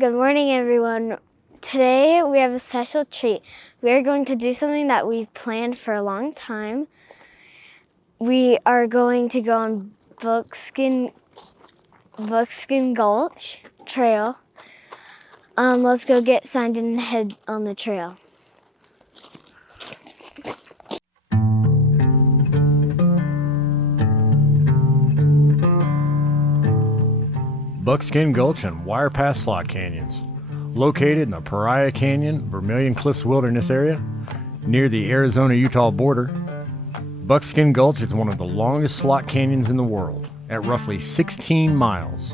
Good morning, everyone. Today we have a special treat. We are going to do something that we've planned for a long time. We are going to go on Buckskin Gulch trail. Let's go get signed and head on the trail. Buckskin Gulch and Wire Pass Slot Canyons, located in the Pariah Canyon, Vermilion Cliffs Wilderness area, near the Arizona-Utah border. Buckskin Gulch is one of the longest slot canyons in the world, at roughly 16 miles.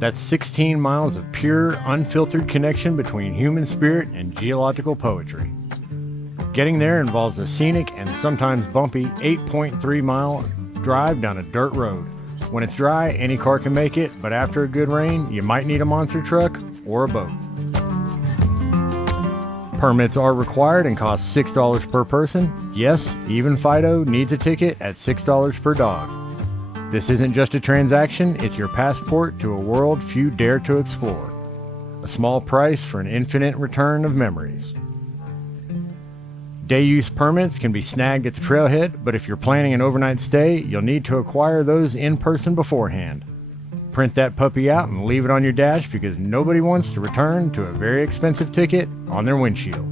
That's 16 miles of pure, unfiltered connection between human spirit and geological poetry. Getting there involves a scenic and sometimes bumpy 8.3-mile drive down a dirt road. When it's dry, any car can make it, but after a good rain, you might need a monster truck or a boat. Permits are required and cost $6 per person. Yes, even Fido needs a ticket at $6 per dog. This isn't just a transaction, it's your passport to a world few dare to explore. A small price for an infinite return of memories. Day use permits can be snagged at the trailhead, but if you're planning an overnight stay, you'll need to acquire those in person beforehand. Print that puppy out and leave it on your dash because nobody wants to return to a very expensive ticket on their windshield.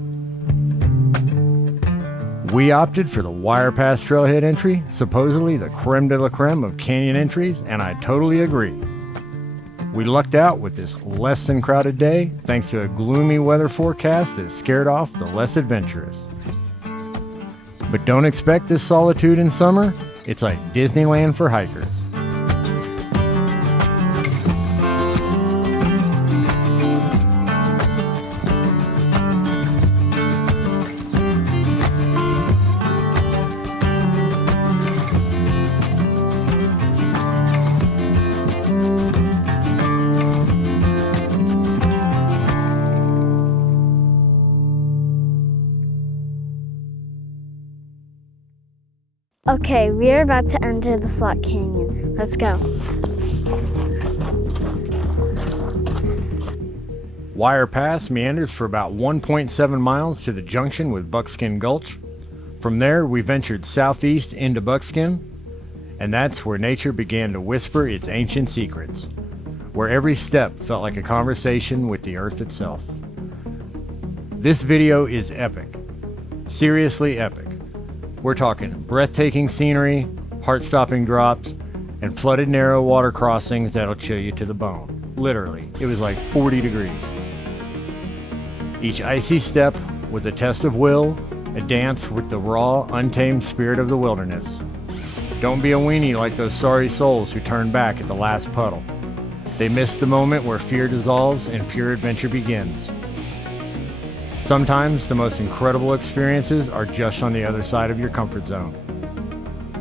We opted for the Wire Pass trailhead entry, supposedly the creme de la creme of canyon entries, and I totally agree. We lucked out with this less than crowded day thanks to a gloomy weather forecast that scared off the less adventurous. But don't expect this solitude in summer. It's like Disneyland for hikers. Okay, we are about to enter the slot canyon. Let's go. Wire Pass meanders for about 1.7 miles to the junction with Buckskin Gulch. From there, we ventured southeast into Buckskin, and that's where nature began to whisper its ancient secrets, where every step felt like a conversation with the earth itself. This video is epic. Seriously epic. We're talking breathtaking scenery, heart-stopping drops, and flooded narrow water crossings that'll chill you to the bone. Literally, it was like 40 degrees. Each icy step was a test of will, a dance with the raw, untamed spirit of the wilderness. Don't be a weenie like those sorry souls who turn back at the last puddle. They miss the moment where fear dissolves and pure adventure begins. Sometimes the most incredible experiences are just on the other side of your comfort zone.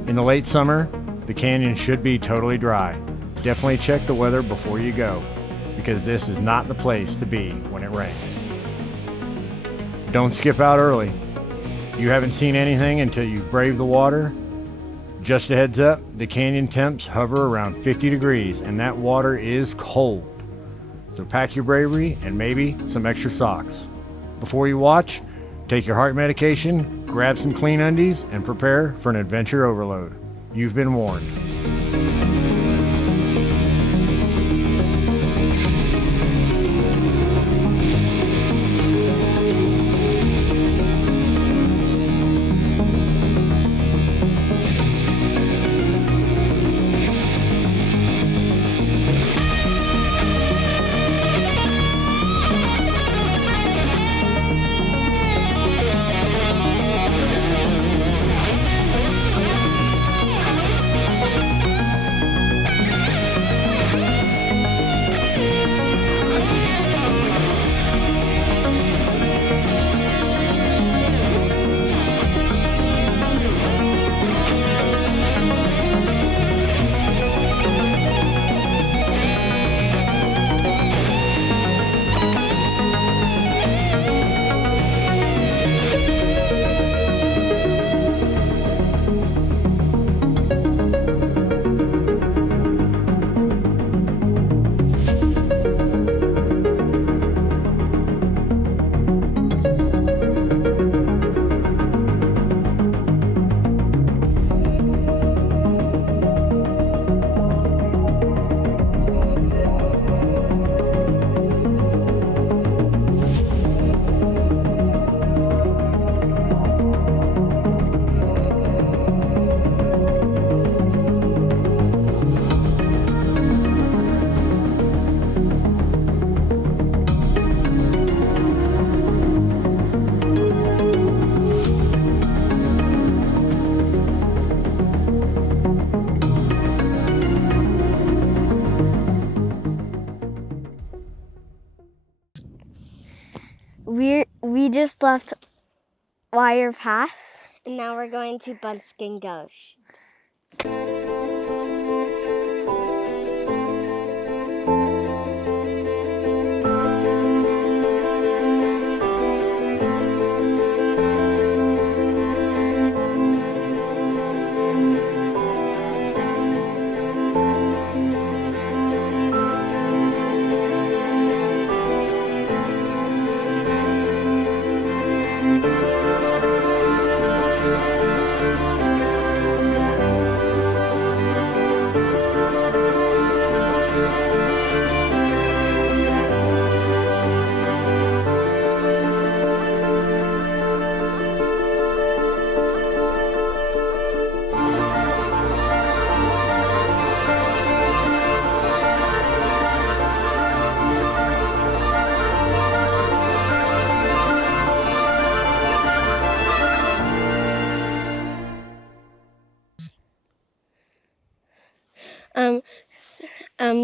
In the late summer, the canyon should be totally dry. Definitely check the weather before you go, because this is not the place to be when it rains. Don't skip out early. You haven't seen anything until you've braved the water. Just a heads up, the canyon temps hover around 50 degrees and that water is cold. So pack your bravery and maybe some extra socks. Before you watch, take your heart medication, grab some clean undies, and prepare for an adventure overload. You've been warned. We just left Wire Pass. And now we're going to Buckskin Gulch.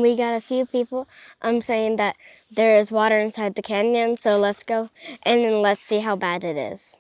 We got a few people saying that there is water inside the canyon, so let's go and then let's see how bad it is.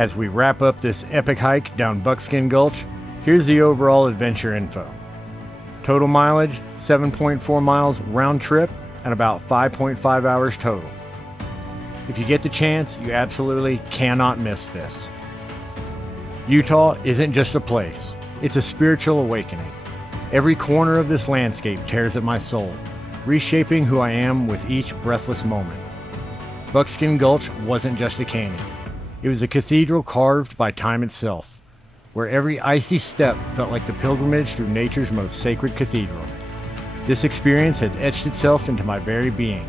As we wrap up this epic hike down Buckskin Gulch, here's the overall adventure info. Total mileage, 7.4 miles round trip and about 5.5 hours total. If you get the chance, you absolutely cannot miss this. Utah isn't just a place, it's a spiritual awakening. Every corner of this landscape tears at my soul, reshaping who I am with each breathless moment. Buckskin Gulch wasn't just a canyon. It was a cathedral carved by time itself, where every icy step felt like the pilgrimage through nature's most sacred cathedral. This experience has etched itself into my very being,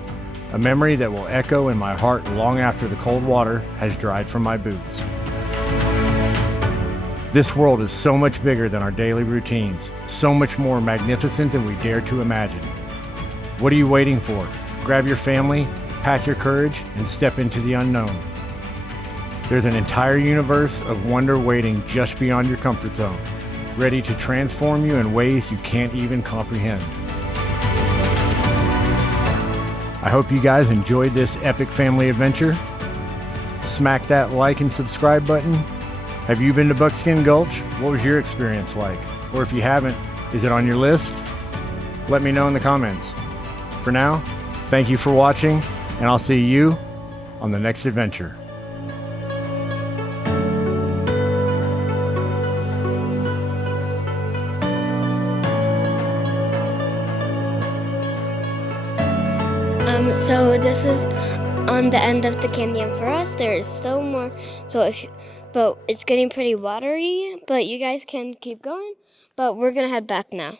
a memory that will echo in my heart long after the cold water has dried from my boots. This world is so much bigger than our daily routines, so much more magnificent than we dare to imagine. What are you waiting for? Grab your family, pack your courage, and step into the unknown. There's an entire universe of wonder waiting just beyond your comfort zone, ready to transform you in ways you can't even comprehend. I hope you guys enjoyed this epic family adventure. Smack that like and subscribe button. Have you been to Buckskin Gulch? What was your experience like? Or if you haven't, is it on your list? Let me know in the comments. For now, thank you for watching, and I'll see you on the next adventure. So this is on the end of the canyon for us. There is still more. But it's getting pretty watery. But you guys can keep going. But we're gonna head back now.